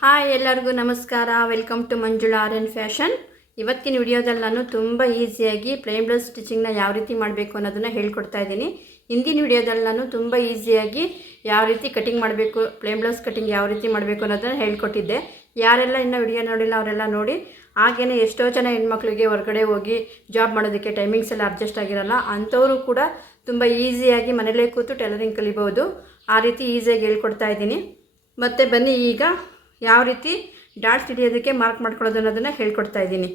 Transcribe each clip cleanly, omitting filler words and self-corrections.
Hi ಎಲ್ಲರಿಗೂ ನಮಸ್ಕಾರ. Welcome to Manjula Aryan fashion. ಇವತ್ತಿನ ವಿಡಿಯೋದಲ್ಲಿ ನಾನು ತುಂಬ ಈಸಿಯಾಗಿ ಪ್ಲೇನ್ ಬ್ಲೌಸ್ ಸ್ಟಿಚಿಂಗ್ನ ಯಾವ ರೀತಿ ಮಾಡಬೇಕು ಅನ್ನೋದನ್ನು ಹೇಳ್ಕೊಡ್ತಾ ಇದ್ದೀನಿ. ಹಿಂದಿನ ವಿಡಿಯೋದಲ್ಲಿ ನಾನು ತುಂಬ ಈಸಿಯಾಗಿ ಯಾವ ರೀತಿ ಕಟಿಂಗ್ ಮಾಡಬೇಕು, ಪ್ಲೇನ್ ಬ್ಲೌಸ್ ಕಟಿಂಗ್ ಯಾವ ರೀತಿ ಮಾಡಬೇಕು ಅನ್ನೋದನ್ನು ಹೇಳ್ಕೊಟ್ಟಿದ್ದೆ. ಯಾರೆಲ್ಲ ಇನ್ನೂ ವಿಡಿಯೋ ನೋಡಿಲ್ಲ ಅವರೆಲ್ಲ ನೋಡಿ. ಹಾಗೆಯೇ ಎಷ್ಟೋ ಜನ ಹೆಣ್ಮಕ್ಳಿಗೆ ಹೊರಗಡೆ ಹೋಗಿ ಜಾಬ್ ಮಾಡೋದಕ್ಕೆ ಟೈಮಿಂಗ್ಸ್ ಎಲ್ಲ ಅಡ್ಜಸ್ಟ್ ಆಗಿರಲ್ಲ, ಅಂಥವರು ಕೂಡ ತುಂಬ ಈಸಿಯಾಗಿ ಮನೇಲೇ ಕೂತು ಟೈಲರಿಂಗ್ ಕಲಿಬೋದು. ಆ ರೀತಿ ಈಸಿಯಾಗಿ ಹೇಳ್ಕೊಡ್ತಾ ಇದ್ದೀನಿ. ಮತ್ತು ಬನ್ನಿ ಈಗ ಯಾವ ರೀತಿ ಡಾಟ್ಸ್ ಹಿಡಿಯೋದಕ್ಕೆ ಮಾರ್ಕ್ ಮಾಡ್ಕೊಳ್ಳೋದು ಅನ್ನೋದನ್ನು ಹೇಳ್ಕೊಡ್ತಾ ಇದ್ದೀನಿ.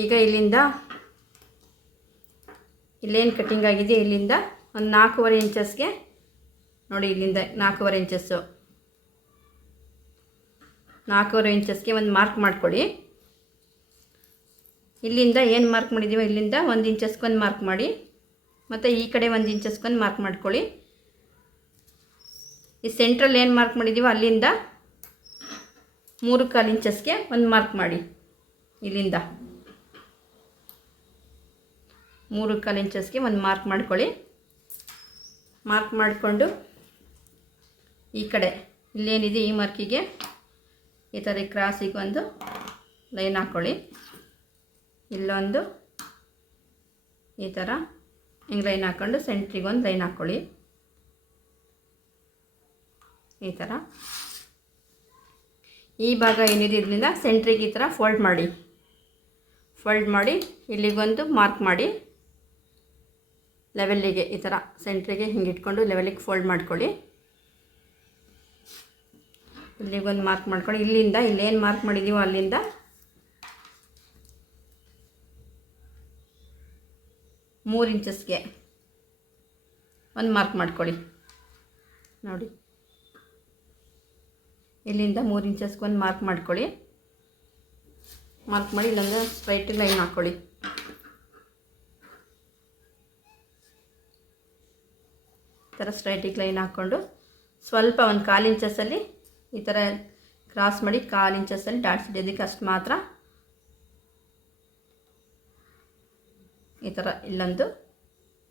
ಈಗ ಇಲ್ಲಿಂದ ಇಲ್ಲೇನು ಕಟ್ಟಿಂಗ್ ಆಗಿದೆ ಇಲ್ಲಿಂದ ಒಂದು 4.5 ಇಂಚಸ್ಗೆ ನೋಡಿ, ಇಲ್ಲಿಂದ 4.5 ಇಂಚಸ್ಸು 4.5 ಇಂಚಸ್ಗೆ ಒಂದು ಮಾರ್ಕ್ ಮಾಡ್ಕೊಳ್ಳಿ. ಇಲ್ಲಿಂದ ಏನು ಮಾರ್ಕ್ ಮಾಡಿದ್ದೀವೋ ಇಲ್ಲಿಂದ 1 ಇಂಚಸ್ಗೊಂದು ಮಾರ್ಕ್ ಮಾಡಿ, ಮತ್ತು ಈ ಕಡೆ 1 ಇಂಚಸ್ಗೊಂದು ಮಾರ್ಕ್ ಮಾಡ್ಕೊಳ್ಳಿ. ಈ ಸೆಂಟ್ರಲ್ಲಿ ಏನು ಮಾರ್ಕ್ ಮಾಡಿದ್ದೀವೋ ಅಲ್ಲಿಂದ 3.25 ಇಂಚಸ್ಗೆ ಒಂದು ಮಾರ್ಕ್ ಮಾಡಿ. ಇಲ್ಲಿಂದ 3.25 ಇಂಚಸ್ಗೆ ಒಂದು ಮಾರ್ಕ್ ಮಾಡ್ಕೊಳ್ಳಿ. ಮಾರ್ಕ್ ಮಾಡಿಕೊಂಡು ಈ ಕಡೆ ಇಲ್ಲೇನಿದೆ ಈ ಮಾರ್ಕಿಗೆ ಈ ಥರ ಕ್ರಾಸಿಗೆ ಒಂದು ಲೈನ್ ಹಾಕ್ಕೊಳ್ಳಿ. ಇಲ್ಲೊಂದು ಈ ಥರ ಹಿಂಗೆ ಲೈನ್ ಹಾಕ್ಕೊಂಡು ಸೆಂಟ್ರಿಗೆ ಒಂದು ಲೈನ್ ಹಾಕ್ಕೊಳ್ಳಿ. ಈ ಥರ ಈ ಭಾಗ ಏನಿದೆ ಇದರಿಂದ ಸೆಂಟ್ರಿಗೆ ಈ ಥರ ಫೋಲ್ಡ್ ಮಾಡಿ ಇಲ್ಲಿಗೊಂದು ಮಾರ್ಕ್ ಮಾಡಿ, ಲೆವೆಲ್ಲಿಗೆ ಈ ಥರ ಸೆಂಟ್ರಿಗೆ ಹಿಂಗೆ ಇಟ್ಕೊಂಡು ಲೆವೆಲಿಗೆ ಫೋಲ್ಡ್ ಮಾಡ್ಕೊಳ್ಳಿ. ಇಲ್ಲಿಗೊಂದು ಮಾರ್ಕ್ ಮಾಡ್ಕೊಳ್ಳಿ. ಇಲ್ಲಿಂದ ಇಲ್ಲೇನು ಮಾರ್ಕ್ ಮಾಡಿದ್ದೀವೋ ಅಲ್ಲಿಂದ ಮೂರು ಇಂಚಸ್ಗೆ ಒಂದು ಮಾರ್ಕ್ ಮಾಡ್ಕೊಳ್ಳಿ. ನೋಡಿ, ಇಲ್ಲಿಂದ 3 ಇಂಚಸ್ಗೆ ಒಂದು ಮಾರ್ಕ್ ಮಾಡ್ಕೊಳ್ಳಿ. ಮಾರ್ಕ್ ಮಾಡಿ ಇಲ್ಲೊಂದು ಸ್ಟ್ರೈಟ್ ಲೈನ್ ಹಾಕ್ಕೊಳ್ಳಿ. ಈ ಥರ ಸ್ಟ್ರೈಟಿಗೆ ಲೈನ್ ಹಾಕ್ಕೊಂಡು ಸ್ವಲ್ಪ ಒಂದು 1/4 ಇಂಚಸ್ಸಲ್ಲಿ ಈ ಥರ ಕ್ರಾಸ್ ಮಾಡಿ 1/4 ಇಂಚಸ್ಸಲ್ಲಿ ಡಾಟ್ಸ್ ಹಿಡಿಯೋದಕ್ಕೆ ಅಷ್ಟು ಮಾತ್ರ ಈ ಥರ ಇಲ್ಲೊಂದು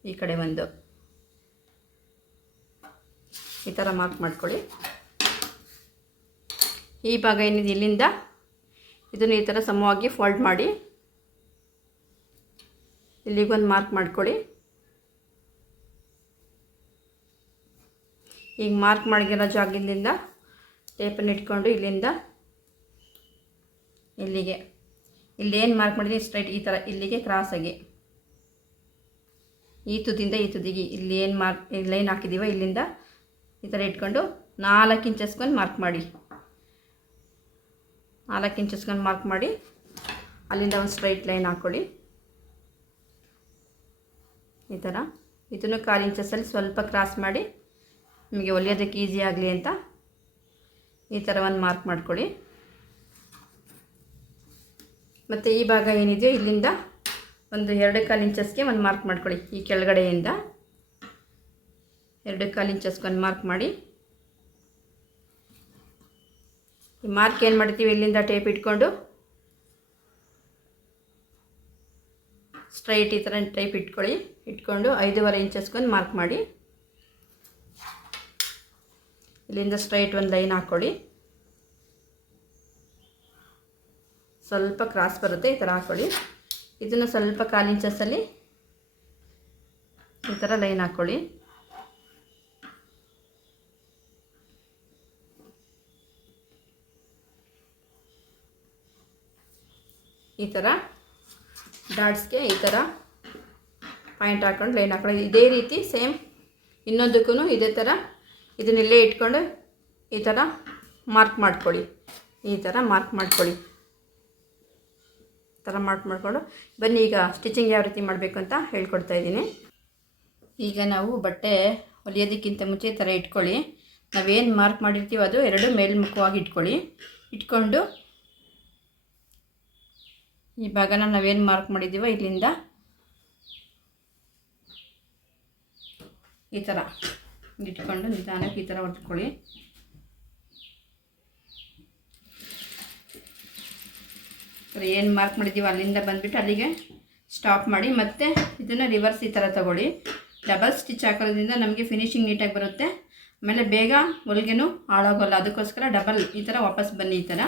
ಈ ಕಡೆ ಒಂದು ಈ ಥರ ಮಾರ್ಕ್ ಮಾಡ್ಕೊಳ್ಳಿ. ಈ ಭಾಗ ಏನಿದೆ ಇಲ್ಲಿಂದ ಇದನ್ನು ಈ ಥರ ಸಮವಾಗಿ ಫೋಲ್ಡ್ ಮಾಡಿ ಇಲ್ಲಿಗೊಂದು ಮಾರ್ಕ್ ಮಾಡ್ಕೊಳ್ಳಿ. ಈಗ ಮಾರ್ಕ್ ಮಾಡಿರೋ ಜಾಗದಿಂದ ಟೇಪನ್ನು ಇಟ್ಕೊಂಡು ಇಲ್ಲಿಂದ ಇಲ್ಲಿಗೆ ಇಲ್ಲೇನು ಮಾರ್ಕ್ ಮಾಡಿದ್ದೀನಿ ಸ್ಟ್ರೈಟ್ ಈ ಥರ ಇಲ್ಲಿಗೆ ಕ್ರಾಸಾಗಿ ಈ ತುದಿಯಿಂದ ಈ ತುದಿಗೆ ಇಲ್ಲಿ ಏನು ಮಾರ್ಕ್ ಲೈನ್ ಹಾಕಿದ್ದೀವೋ ಇಲ್ಲಿಂದ ಈ ಥರ ಇಟ್ಕೊಂಡು 4 ಇಂಚಸ್ಗೊಂದು ಮಾರ್ಕ್ ಮಾಡಿ. 4 ಇಂಚಸ್ಗೊಂದು ಮಾರ್ಕ್ ಮಾಡಿ ಅಲ್ಲಿಂದ ಒಂದು ಸ್ಟ್ರೈಟ್ ಲೈನ್ ಹಾಕ್ಕೊಳ್ಳಿ. ಈ ಥರ ಇದನ್ನು 1/4 ಇಂಚಸ್ಸಲ್ಲಿ ಸ್ವಲ್ಪ ಕ್ರಾಸ್ ಮಾಡಿ ನಿಮಗೆ ಹೊಲಿಯೋದಕ್ಕೆ ಈಸಿ ಆಗಲಿ ಅಂತ ಈ ಥರ ಒಂದು ಮಾರ್ಕ್ ಮಾಡ್ಕೊಳ್ಳಿ. ಮತ್ತು ಈ ಭಾಗ ಏನಿದೆಯೋ ಇಲ್ಲಿಂದ ಒಂದು 2.25 ಇಂಚಸ್ಗೆ ಒಂದು ಮಾರ್ಕ್ ಮಾಡ್ಕೊಳ್ಳಿ. ಈ ಕೆಳಗಡೆಯಿಂದ 2.25 ಇಂಚಸ್ಗೊಂದು ಮಾರ್ಕ್ ಮಾಡಿ. ಈ ಮಾರ್ಕ್ ಏನು ಮಾಡ್ತೀವಿ ಇಲ್ಲಿಂದ ಟೇಪ್ ಇಟ್ಕೊಂಡು ಸ್ಟ್ರೈಟ್ ಈ ಥರ ಟೈಪ್ ಇಟ್ಕೊಂಡು 5.25 ಇಂಚಸ್ಗೊಂದು ಮಾರ್ಕ್ ಮಾಡಿ. ಇಲ್ಲಿಂದ ಸ್ಟ್ರೈಟ್ ಒಂದು ಲೈನ್ ಹಾಕ್ಕೊಳ್ಳಿ. ಸ್ವಲ್ಪ ಕ್ರಾಸ್ ಬರುತ್ತೆ ಈ ಥರ ಹಾಕ್ಕೊಳ್ಳಿ. ಇದನ್ನು ಸ್ವಲ್ಪ 1/4 ಇಂಚಸ್ಸಲ್ಲಿ ಈ ಥರ ಲೈನ್ ಹಾಕ್ಕೊಳ್ಳಿ. ಈ ಥರ ಡಾಟ್ಸ್ಗೆ ಈ ಥರ ಪಾಯಿಂಟ್ ಹಾಕ್ಕೊಂಡು ಲೈನ್ ಹಾಕ್ಕೊಳ್ಳಿ. ಇದೇ ರೀತಿ ಸೇಮ್ ಇನ್ನೊಂದಕ್ಕೂ ಇದೇ ಥರ ಇದನ್ನೆಲ್ಲೇ ಇಟ್ಕೊಂಡು ಈ ಥರ ಮಾರ್ಕ್ ಮಾಡ್ಕೊಳ್ಳಿ. ಈ ಥರ ಮಾರ್ಕ್ ಮಾಡ್ಕೊಳ್ಳಿ. ಈ ಥರ ಮಾರ್ಕ್ ಮಾಡಿಕೊಂಡು ಬನ್ನಿ ಈಗ ಸ್ಟಿಚಿಂಗ್ ಯಾವ ರೀತಿ ಮಾಡಬೇಕು ಅಂತ ಹೇಳ್ಕೊಡ್ತಾ ಇದ್ದೀನಿ. ಈಗ ನಾವು ಬಟ್ಟೆ ಹೊಲಿಯೋದಕ್ಕಿಂತ ಮುಂಚೆ ಈ ಥರ ಇಟ್ಕೊಳ್ಳಿ. ನಾವೇನು ಮಾರ್ಕ್ ಮಾಡಿರ್ತೀವೋ ಅದು 2 ಮೇಲ್ಮುಖವಾಗಿ ಇಟ್ಕೊಂಡು ಈ ಭಾಗನ ನಾವೇನು ಮಾರ್ಕ್ ಮಾಡಿದ್ದೀವೋ ಇಲ್ಲಿಂದ ಈ ಥರ ಇಟ್ಕೊಂಡು ನಿಧಾನಕ್ಕೆ ಈ ಥರ ಹೊಡ್ಕೊಳ್ಳಿ. ಏನು ಮಾರ್ಕ್ ಮಾಡಿದ್ದೀವೋ ಅಲ್ಲಿಂದ ಬಂದುಬಿಟ್ಟು ಅಲ್ಲಿಗೆ ಸ್ಟಾಪ್ ಮಾಡಿ, ಮತ್ತು ಇದನ್ನು ರಿವರ್ಸ್ ಈ ಥರ ತಗೊಳ್ಳಿ. ಡಬಲ್ ಸ್ಟಿಚ್ ಹಾಕೋದ್ರಿಂದ ನಮಗೆ ಫಿನಿಶಿಂಗ್ ನೀಟಾಗಿ ಬರುತ್ತೆ. ಆಮೇಲೆ ಬೇಗ ಹೊಲಿಗೆನೂ ಹಾಳಾಗೋಲ್ಲ. ಅದಕ್ಕೋಸ್ಕರ ಡಬಲ್ ಈ ಥರ ವಾಪಸ್ ಬನ್ನಿ ಈ ಥರ.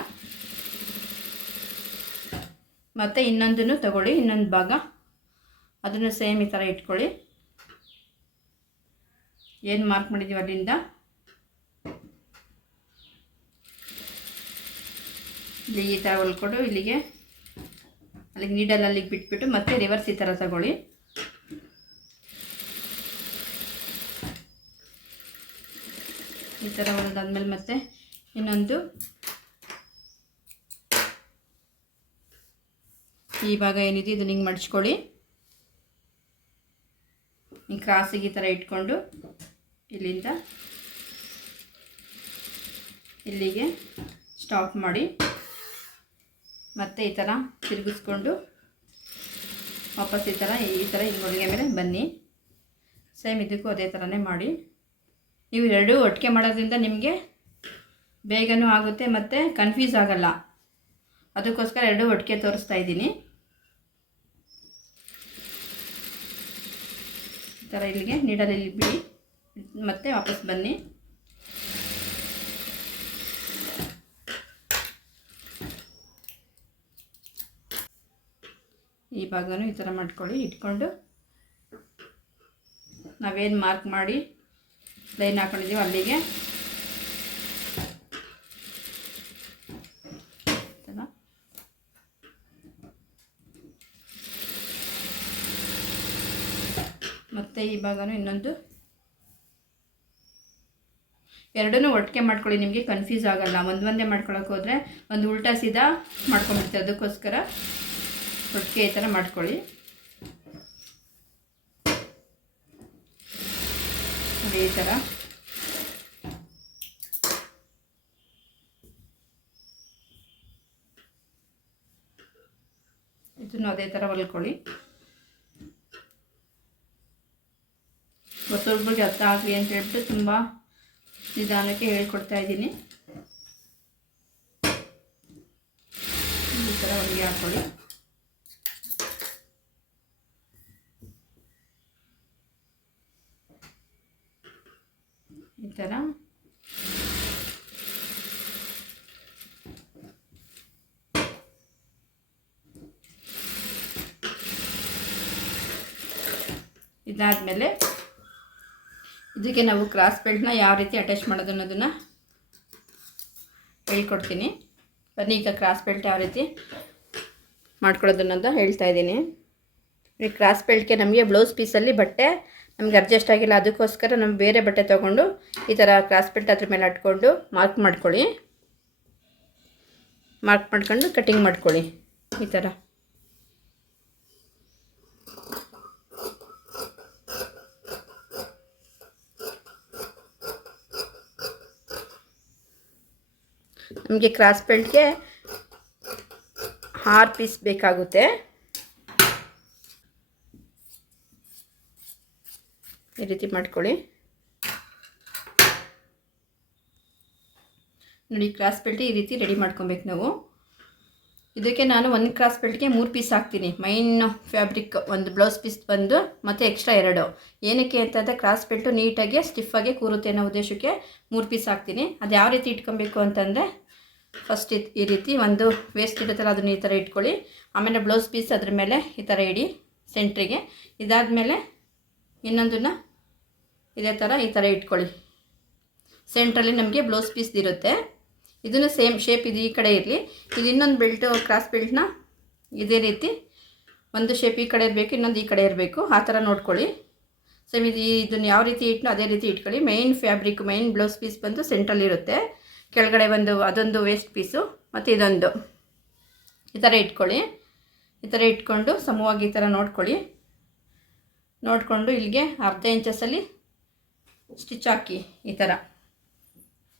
ಮತ್ತು ಇನ್ನೊಂದನ್ನು ತಗೊಳ್ಳಿ, ಇನ್ನೊಂದು ಭಾಗ ಅದನ್ನು ಸೇಮ್ ಈ ಥರ ಇಟ್ಕೊಳ್ಳಿ. ಏನು ಮಾರ್ಕ್ ಮಾಡಿದ್ದೀವಿ ಅಲ್ಲಿಂದ ಇಲ್ಲಿ ಈ ಥರ ಹೊಲ್ಕೊಂಡು ಅಲ್ಲಿಗೆ ನೀಡಲಲ್ಲಿಗೆ ಬಿಟ್ಬಿಟ್ಟು ಮತ್ತೆ ರಿವರ್ಸ್ ಈ ಥರ ತಗೊಳ್ಳಿ. ಈ ಥರ ಹೊಲಿದಾದ್ಮೇಲೆ ಮತ್ತೆ ಇನ್ನೊಂದು ಈ ಭಾಗ ಏನಿದೆ ಇದನ್ನ ಹಿಂಗೆ ಮಡ್ಚ್ಕೊಳ್ಳಿ. ಈ ಕ್ರಾಸಿಗೆ ಈ ಥರ ಇಟ್ಕೊಂಡು ಇಲ್ಲಿಂದ ಇಲ್ಲಿಗೆ ಸ್ಟಾಪ್ ಮಾಡಿ ಮತ್ತೆ ಈ ಥರ ತಿರುಗಿಸ್ಕೊಂಡು ವಾಪಸ್ ಈ ಥರ ಹಿಂಗೆ ಹೊಲಿಗೆ ಮೇಲೆ ಬನ್ನಿ. ಸೇಮ್ ಇದಕ್ಕೂ ಅದೇ ಥರನೇ ಮಾಡಿ. ನೀವು ಎರಡೂ ಒಟ್ಟಿಗೆ ಮಾಡೋದ್ರಿಂದ ನಿಮಗೆ ಬೇಗನೂ ಆಗುತ್ತೆ ಮತ್ತು ಕನ್ಫ್ಯೂಸ್ ಆಗಲ್ಲ. ಅದಕ್ಕೋಸ್ಕರ ಎರಡೂ ಒಟ್ಟಿಗೆ ತೋರಿಸ್ತಾ ಇದ್ದೀನಿ. ಈ ಥರ ಇಲ್ಲಿಗೆ ನೀಡಲಲ್ಲಿ ಬಿಡಿ ಮತ್ತೆ ವಾಪಸ್ ಬನ್ನಿ. ಈ ಭಾಗನೂ ಈ ಥರ ಮಾಡ್ಕೊಳ್ಳಿ. ಇಟ್ಕೊಂಡು ನಾವೇನು ಮಾರ್ಕ್ ಮಾಡಿ ಲೈನ್ ಹಾಕೊಂಡಿದ್ದೀವಿ ಅಲ್ಲಿಗೆ ಮತ್ತು ಈ ಭಾಗನೂ ಇನ್ನೊಂದು ಎರಡನ್ನೂ ಒಟ್ಟಿಗೆ ಮಾಡ್ಕೊಳ್ಳಿ. ನಿಮಗೆ ಕನ್ಫ್ಯೂಸ್ ಆಗಲ್ಲ. ಒಂದೇ ಮಾಡ್ಕೊಳಕ್ಕೆ ಹೋದರೆ ಒಂದು ಉಲ್ಟಾ ಸೀದಾ ಮಾಡ್ಕೊಂಡ್ಬಿಡ್ತೀವಿ. ಅದಕ್ಕೋಸ್ಕರ ಒಟ್ಟಿಗೆ ಈ ಥರ ಮಾಡ್ಕೊಳ್ಳಿ. ನೋಡಿ ಈ ಥರ ಇದನ್ನು ಅದೇ ಥರ ಹೊಲ್ಕೊಳ್ಳಿ. ಹೊಸೊಬ್ರಿಗೆ ಅರ್ಥ ಆಗಲಿ ಅಂತ ಹೇಳ್ಬಿಟ್ಟು ತುಂಬ ನಿಧಾನಕ್ಕೆ ಹೇಳ್ಕೊಡ್ತಾ ಇದ್ದೀನಿ. ಈ ಥರ ಹೊಲಿಗೆ ಹಾಕ್ಕೊಳ್ಳಿ. ಈ ಥರ ಇದಾದಮೇಲೆ ಇದಕ್ಕೆ ನಾವು ಕ್ರಾಸ್ ಬೆಲ್ಟ್ನ ಯಾವ ರೀತಿ ಅಟ್ಯಾಚ್ ಮಾಡೋದು ಅನ್ನೋದನ್ನು ಹೇಳ್ಕೊಡ್ತೀನಿ. ಬನ್ನಿ ಈಗ ಕ್ರಾಸ್ ಬೆಲ್ಟ್ ಯಾವ ರೀತಿ ಮಾಡ್ಕೊಳ್ಳೋದು ಅನ್ನೋದು ಹೇಳ್ತಾ ಇದ್ದೀನಿ. ಈ ಕ್ರಾಸ್ ಬೆಲ್ಟ್ಗೆ ನಮಗೆ ಬ್ಲೌಸ್ ಪೀಸಲ್ಲಿ ಬಟ್ಟೆ ನಮ್ಗೆ ಅಡ್ಜಸ್ಟ್ ಆಗಿಲ್ಲ. ಅದಕ್ಕೋಸ್ಕರ ನಾವು ಬೇರೆ ಬಟ್ಟೆ ತೊಗೊಂಡು ಈ ಥರ ಕ್ರಾಸ್ ಬೆಲ್ಟ್ ಅದ್ರ ಮೇಲೆ ಹಟ್ಕೊಂಡು ಮಾರ್ಕ್ ಮಾಡ್ಕೊಳ್ಳಿ. ಮಾರ್ಕ್ ಮಾಡ್ಕೊಂಡು ಕಟ್ಟಿಂಗ್ ಮಾಡ್ಕೊಳ್ಳಿ ಈ ಥರ. ನಮಗೆ ಕ್ರಾಸ್ ಬೆಲ್ಟ್ಗೆ 6 ಪೀಸ್ ಬೇಕಾಗುತ್ತೆ. ಈ ರೀತಿ ಮಾಡ್ಕೊಳ್ಳಿ. ನೋಡಿ ಕ್ರಾಸ್ ಬೆಲ್ಟ್ ಈ ರೀತಿ ರೆಡಿ ಮಾಡ್ಕೊಬೇಕು ನಾವು. ಇದಕ್ಕೆ ನಾನು ಒಂದು ಕ್ರಾಸ್ ಬೆಲ್ಟ್ಗೆ 3 ಪೀಸ್ ಹಾಕ್ತೀನಿ. ಮೈನ್ ಫ್ಯಾಬ್ರಿಕ್ ಒಂದು ಬ್ಲೌಸ್ ಪೀಸ್ ಬಂದು ಮತ್ತು ಎಕ್ಸ್ಟ್ರಾ 2. ಏನಕ್ಕೆ ಅಂತಂದರೆ ಕ್ರಾಸ್ ಬೆಲ್ಟು ನೀಟಾಗಿ ಸ್ಟಿಫಾಗಿ ಕೂರುತ್ತೆ ಅನ್ನೋ ಉದ್ದೇಶಕ್ಕೆ 3 ಪೀಸ್ ಹಾಕ್ತೀನಿ. ಅದು ಯಾವ ರೀತಿ ಇಟ್ಕೊಬೇಕು ಅಂತಂದರೆ ಫಸ್ಟ್ ಈ ರೀತಿ ಒಂದು ವೇಸ್ಟ್ ಇರುತ್ತಲ್ಲ ಅದನ್ನು ಈ ಥರ ಇಟ್ಕೊಳ್ಳಿ. ಆಮೇಲೆ ಬ್ಲೌಸ್ ಪೀಸ್ ಅದ್ರ ಮೇಲೆ ಈ ಥರ ಇಡಿ ಸೆಂಟ್ರಿಗೆ. ಇದಾದಮೇಲೆ ಇನ್ನೊಂದನ್ನು ಇದೇ ಥರ ಈ ಥರ ಇಟ್ಕೊಳ್ಳಿ. ಸೆಂಟ್ರಲ್ಲಿ ನಮಗೆ ಬ್ಲೌಸ್ ಪೀಸ್ ಇರುತ್ತೆ. ಇದನ್ನು ಸೇಮ್ ಶೇಪ್ ಇದು ಈ ಕಡೆ ಇರಲಿ. ಇದು ಇನ್ನೊಂದು ಬೆಲ್ಟು ಕ್ರಾಸ್ ಬೆಲ್ಟ್ನ ಇದೇ ರೀತಿ ಒಂದು ಶೇಪ್ ಈ ಕಡೆ ಇರಬೇಕು, ಇನ್ನೊಂದು ಈ ಕಡೆ ಇರಬೇಕು. ಆ ಥರ ನೋಡ್ಕೊಳ್ಳಿ. ಸೇಮ್ ಇದನ್ನು ಯಾವ ರೀತಿ ಇಟ್ಟನೋ ಅದೇ ರೀತಿ ಇಟ್ಕೊಳ್ಳಿ. Main fabric main blouse piece ಬಂದು ಸೆಂಟ್ರಲ್ಲಿರುತ್ತೆ. ಕೆಳಗಡೆ ಅದೊಂದು ವೇಸ್ಟ್ ಪೀಸು ಮತ್ತು ಇದೊಂದು ಈ ಥರ ಇಟ್ಕೊಳ್ಳಿ. ಈ ಥರ ಇಟ್ಕೊಂಡು ಸಮವಾಗಿ ಈ ಥರ ನೋಡ್ಕೊಳ್ಳಿ. ನೋಡಿಕೊಂಡು ಇಲ್ಲಿಗೆ ಅರ್ಧ ಇಂಚಸಲ್ಲಿ ಸ್ಟಿಚ್ ಹಾಕಿ ಈ ಥರ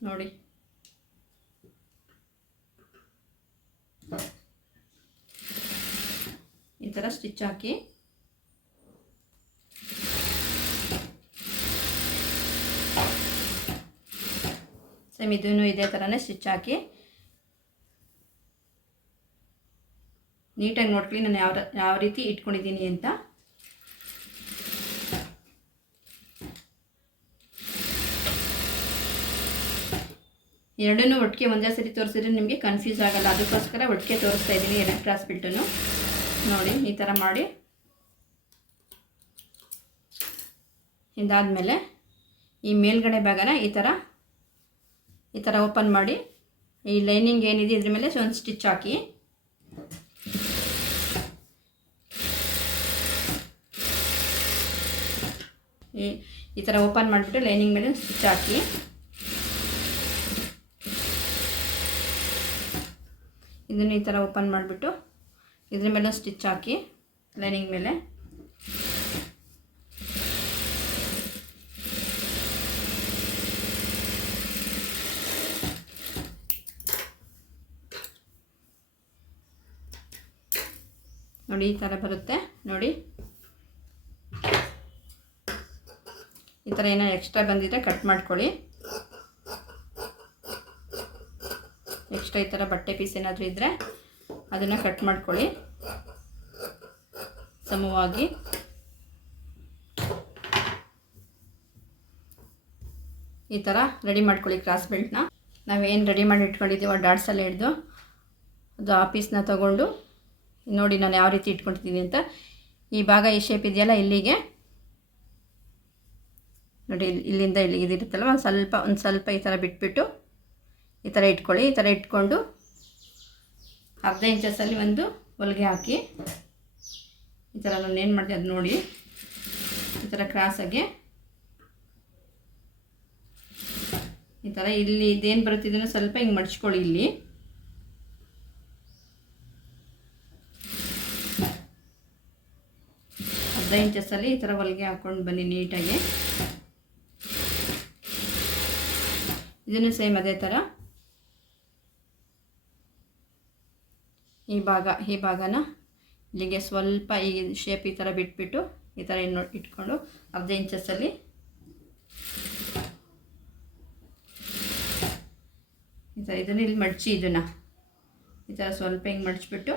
ನೋಡಿ. ಈ ಥರ ಸ್ಟಿಚ್ ಹಾಕಿ ಸೇಮ್ ಇದನ್ನು ಇದೇ ಥರನೇ ಸ್ಟಿಚ್ ಹಾಕಿ ನೀಟಾಗಿ ನೋಡ್ಕೊಳ್ಳಿ ನಾನು ಯಾವ ರೀತಿ ಇಟ್ಕೊಂಡಿದ್ದೀನಿ ಅಂತ. ಎರಡನ್ನೂ ಒಟ್ಟಿಗೆ ಒಂದೇ ಸರಿ ತೋರಿಸಿದ್ರೆ ನಿಮಗೆ ಕನ್ಫ್ಯೂಸ್ ಆಗೋಲ್ಲ, ಅದಕ್ಕೋಸ್ಕರ ಒಟ್ಟಿಗೆ ತೋರಿಸ್ತಾ ಇದ್ದೀನಿ ಎರಡು ಕ್ರಾಸ್ ಬೆಲ್ಟನ್ನು. ನೋಡಿ ಈ ಥರ ಮಾಡಿ ಇದಾದಮೇಲೆ ಈ ಮೇಲ್ಗಡೆ ಭಾಗನ ಈ ಥರ ಓಪನ್ ಮಾಡಿ ಈ ಲೈನಿಂಗ್ ಏನಿದೆ ಇದ್ರ ಮೇಲೆ ಒಂದು ಸ್ಟಿಚ್ ಹಾಕಿ ಈ ಥರ ಓಪನ್ ಮಾಡಿಬಿಟ್ಟು ಲೈನಿಂಗ್ ಮೇಲೆ ಸ್ಟಿಚ್ ಹಾಕಿ ಇದನ್ನು ಈ ಥರ ಓಪನ್ ಮಾಡಿಬಿಟ್ಟು ಇದ್ರ ಮೇಲೆ ಸ್ಟಿಚ್ ಹಾಕಿ ಲೈನಿಂಗ್ ಮೇಲೆ ನೋಡಿ ಈ ಥರ ಬರುತ್ತೆ. ನೋಡಿ ಈ ಥರ ಏನೋ ಎಕ್ಸ್ಟ್ರಾ ಬಂದಿದ್ದರೆ ಕಟ್ ಮಾಡ್ಕೊಳ್ಳಿ. ಎಕ್ಸ್ಟ್ರಾ ಈ ಥರ ಬಟ್ಟೆ ಪೀಸ್ ಏನಾದರೂ ಇದ್ದರೆ ಅದನ್ನು ಕಟ್ ಮಾಡ್ಕೊಳ್ಳಿ ಸಮವಾಗಿ. ಈ ಥರ ರೆಡಿ ಮಾಡ್ಕೊಳ್ಳಿ ಕ್ರಾಸ್ ಬೆಲ್ಟ್ನ. ನಾವೇನು ರೆಡಿ ಮಾಡಿ ಇಟ್ಕೊಂಡಿದ್ದೀವೋ ಡಾಟ್ಸಲ್ಲಿ ಹಿಡಿದು ಅದು ಆ ಪೀಸ್ನ ತೊಗೊಂಡು ನೋಡಿ ನಾನು ಯಾವ ರೀತಿ ಇಟ್ಕೊಳ್ತಿದ್ದೀನಿ ಅಂತ. ಈ ಭಾಗ ಈ ಶೇಪ್ ಇದೆಯಲ್ಲ ಇಲ್ಲಿಗೆ ನೋಡಿ, ಇಲ್ಲಿಂದ ಇಲ್ಲಿಗೆ ಇದಿರುತ್ತಲ್ಲ ಒಂದು ಸ್ವಲ್ಪ ಈ ಥರ ಬಿಟ್ಬಿಟ್ಟು ಈ ಥರ ಇಟ್ಕೊಳ್ಳಿ. ಈ ಥರ ಇಟ್ಕೊಂಡು ಅರ್ಧ ಇಂಚಸಲ್ಲಿ ಒಂದು ಹೊಲಿಗೆ ಹಾಕಿ ಈ ಥರ ನಾನು ಏನು ಮಾಡಿದೆ ಅದು ನೋಡಿ, ಈ ಥರ ಕ್ರಾಸಾಗಿ ಈ ಥರ ಇಲ್ಲಿ ಇದೇನು ಬರುತ್ತಿದ್ದನೋ ಸ್ವಲ್ಪ ಹಿಂಗೆ ಮಡ್ಚ್ಕೊಳ್ಳಿ. ಇಲ್ಲಿ ಅರ್ಧ ಇಂಚಸಲ್ಲಿ ಈ ಥರ ಹೊಲಿಗೆ ಹಾಕ್ಕೊಂಡು ಬನ್ನಿ ನೀಟಾಗಿ. ಇದನ್ನು ಸೇಮ್ ಅದೇ ಥರ ಈ ಭಾಗನ ಇಲ್ಲಿಗೆ ಸ್ವಲ್ಪ ಈ ಶೇಪ್ ಈ ಥರ ಬಿಟ್ಬಿಟ್ಟು ಈ ಥರ ಇಟ್ಕೊಂಡು ಅರ್ಧ ಇಂಚಸಲ್ಲಿ ಈ ಥರ ಇದನ್ನು ಇಲ್ಲಿ ಮಡಚಿ ಇದನ್ನು ಈ ಥರ ಸ್ವಲ್ಪ ಹಿಂಗೆ ಮಡಚಿಬಿಟ್ಟು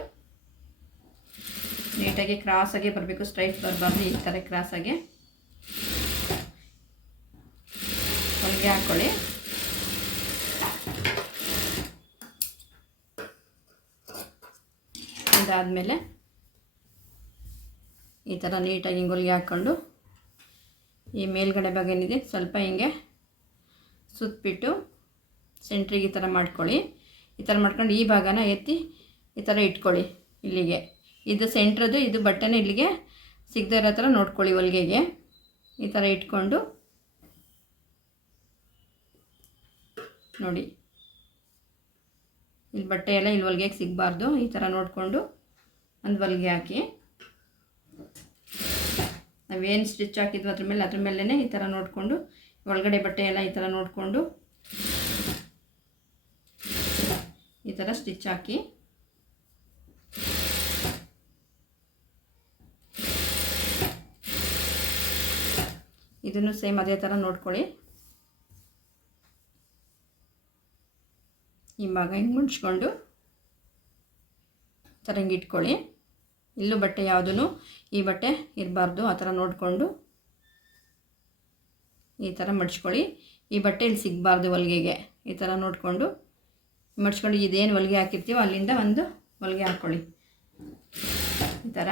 ನೀಟಾಗಿ ಕ್ರಾಸಾಗೆ ಬರಬೇಕು, ಸ್ಟ್ರೈಟ್ ಬರಬಾರ್ದು. ಈ ಥರ ಕ್ರಾಸಾಗೆ ಹೊಲಿಗೆ ಹಾಕ್ಕೊಳ್ಳಿ. ಇದಾದಮೇಲೆ ಈ ಥರ ನೀಟಾಗಿ ಹಿಂಗೆ ಹೊಲಿಗೆ ಹಾಕ್ಕೊಂಡು ಈ ಮೇಲ್ಗಡೆ ಭಾಗ ಏನಿದೆ ಸ್ವಲ್ಪ ಹಿಂಗೆ ಸುತ್ತಬಿಟ್ಟು ಸೆಂಟ್ರಿಗೆ ಈ ಥರ ಮಾಡ್ಕೊಳ್ಳಿ. ಈ ಥರ ಮಾಡ್ಕೊಂಡು ಈ ಭಾಗನ ಎತ್ತಿ ಈ ಥರ ಇಟ್ಕೊಳ್ಳಿ. ಇಲ್ಲಿಗೆ ಇದು ಸೆಂಟ್ರದ್ದು, ಇದು ಬಟ್ಟೆನ ಇಲ್ಲಿಗೆ ಸಿಗದೇ ಇರೋ ಥರ ನೋಡ್ಕೊಳ್ಳಿ. ಹೊಲಿಗೆಗೆ ಈ ಥರ ಇಟ್ಕೊಂಡು ನೋಡಿ, ಇಲ್ಲಿ ಬಟ್ಟೆ ಎಲ್ಲ ಇಲ್ಲಿ ಹೊಲಿಗೆಗೆ ಸಿಗಬಾರ್ದು. ಈ ಥರ ನೋಡಿಕೊಂಡು ಒಂದು ಹೊಲಿಗೆ ಹಾಕಿ ನಾವೇನು ಸ್ಟಿಚ್ ಹಾಕಿದ್ವು ಅದ್ರ ಮೇಲೇ ಈ ಥರ ನೋಡಿಕೊಂಡು ಒಳಗಡೆ ಬಟ್ಟೆ ಎಲ್ಲ ಈ ಥರ ನೋಡಿಕೊಂಡು ಈ ಥರ ಸ್ಟಿಚ್ ಹಾಕಿ ಇದನ್ನು ಸೇಮ್ ಅದೇ ಥರ ನೋಡ್ಕೊಳ್ಳಿ. ಈ ಭಾಗ ಹಿಂಗೆ ಮುಡ್ಸ್ಕೊಂಡು ಥರ ಹಿಂಗೆ ಇಟ್ಕೊಳ್ಳಿ. ಇಲ್ಲೂ ಬಟ್ಟೆ ಯಾವುದೂ ಈ ಬಟ್ಟೆ ಇರಬಾರ್ದು, ಆ ಥರ ನೋಡಿಕೊಂಡು ಈ ಥರ ಮಡ್ಚ್ಕೊಳ್ಳಿ. ಈ ಬಟ್ಟೆ ಇಲ್ಲಿ ಸಿಗಬಾರ್ದು ಹೊಲಿಗೆಗೆ. ಈ ಥರ ನೋಡಿಕೊಂಡು ಮಡ್ಚ್ಕೊಂಡು ಇದೇನು ಹೊಲಿಗೆ ಹಾಕಿರ್ತೀವೋ ಅಲ್ಲಿಂದ ಒಂದು ಹೊಲಿಗೆ ಹಾಕ್ಕೊಳ್ಳಿ. ಈ ಥರ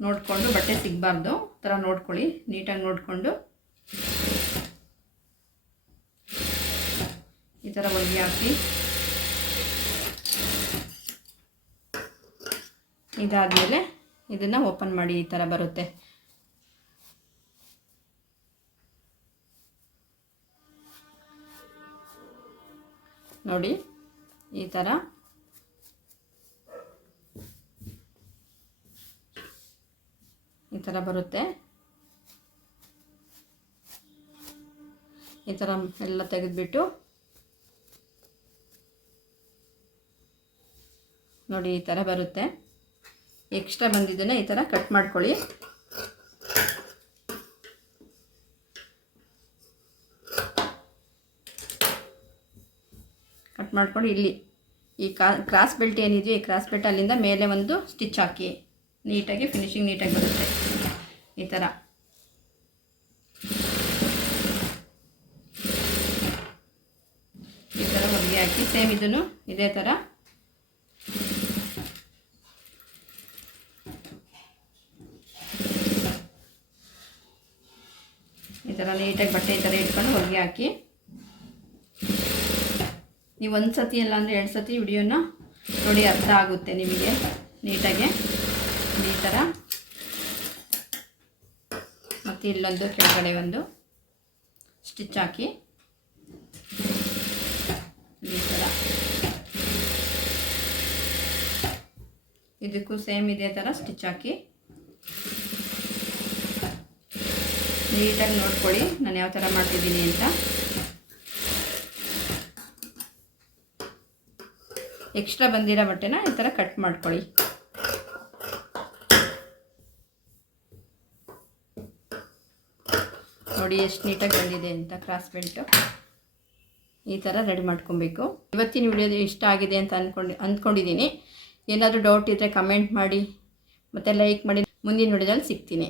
ನೋಡಿಕೊಂಡು ಬಟ್ಟೆ ಸಿಗಬಾರ್ದು, ಈ ಥರ ನೋಡ್ಕೊಳ್ಳಿ. ನೀಟಾಗಿ ನೋಡಿಕೊಂಡು ಈ ಥರ ಹೊಲಿಗೆ ಹಾಕಿ ಇದಾದಮೇಲೆ ಇದನ್ನು ಓಪನ್ ಮಾಡಿ. ಈ ಥರ ಬರುತ್ತೆ. ನೋಡಿ ಈ ಥರ ಬರುತ್ತೆ. ಈ ಥರ ಎಲ್ಲ ತೆಗೆದುಬಿಟ್ಟು ನೋಡಿ ಈ ಥರ ಬರುತ್ತೆ. ಎಕ್ಸ್ಟ್ರಾ ಬಂದಿದ್ದನ್ನು ಈ ಥರ ಕಟ್ ಮಾಡ್ಕೊಳ್ಳಿ. ಕಟ್ ಮಾಡ್ಕೊಂಡು ಇಲ್ಲಿ ಈ ಕ್ರಾಸ್ ಬೆಲ್ಟ್ ಏನಿದೆಯೋ ಈ ಕ್ರಾಸ್ ಬೆಲ್ಟ್ ಅಲ್ಲಿಂದ ಮೇಲೆ ಒಂದು ಸ್ಟಿಚ್ ಹಾಕಿ ನೀಟಾಗಿ ಫಿನಿಶಿಂಗ್ ನೀಟಾಗಿ ಬರುತ್ತೆ. ಈ ಥರ ಹೊಲಿಗೆ ಹಾಕಿ ಸೇಮ್ ಇದನ್ನು ಇದೇ ಥರ ಈ ಥರ ನೀಟಾಗಿ ಬಟ್ಟೆ ಈ ಥರ ಇಟ್ಕೊಂಡು ಹೊಲಿಗೆ ಹಾಕಿ. ನೀವು ಒಂದು ಸತಿ ಇಲ್ಲ ಅಂದರೆ 2 ಸತಿ ವಿಡಿಯೋನ ನೋಡಿ, ಅರ್ಥ ಆಗುತ್ತೆ ನಿಮಗೆ ನೀಟಾಗೆ. ಈ ಥರ ಮತ್ತು ಇಲ್ಲೊಂದು ಕೆಳಗಡೆ ಒಂದು ಸ್ಟಿಚ್ ಹಾಕಿ ಈ ಥರ. ಇದಕ್ಕೂ ಸೇಮ್ ಇದೇ ಥರ ಸ್ಟಿಚ್ ಹಾಕಿ ನೀಟಾಗಿ ನೋಡ್ಕೊಳ್ಳಿ ನಾನು ಯಾವ ಥರ ಮಾಡ್ತಿದ್ದೀನಿ ಅಂತ. ಎಕ್ಸ್ಟ್ರಾ ಬಂದಿರೋ ಬಟ್ಟೆನ ಈ ಥರ ಕಟ್ ಮಾಡ್ಕೊಳ್ಳಿ. ನೋಡಿ ಎಷ್ಟು ನೀಟಾಗಿ ಬಂದಿದೆ ಅಂತ. ಕ್ರಾಸ್ ಬೆಲ್ಟು ಈ ಥರ ರೆಡಿ ಮಾಡ್ಕೊಬೇಕು. ಇವತ್ತಿನ ವಿಡಿಯೋ ಇಷ್ಟ ಆಗಿದೆ ಅಂತ ಅಂದ್ಕೊಂಡಿದ್ದೀನಿ. ಏನಾದರೂ ಡೌಟ್ ಇದ್ದರೆ ಕಮೆಂಟ್ ಮಾಡಿ ಮತ್ತು ಲೈಕ್ ಮಾಡಿ. ಮುಂದಿನ ವಿಡಿಯೋದಲ್ಲಿ ಸಿಗ್ತೀನಿ.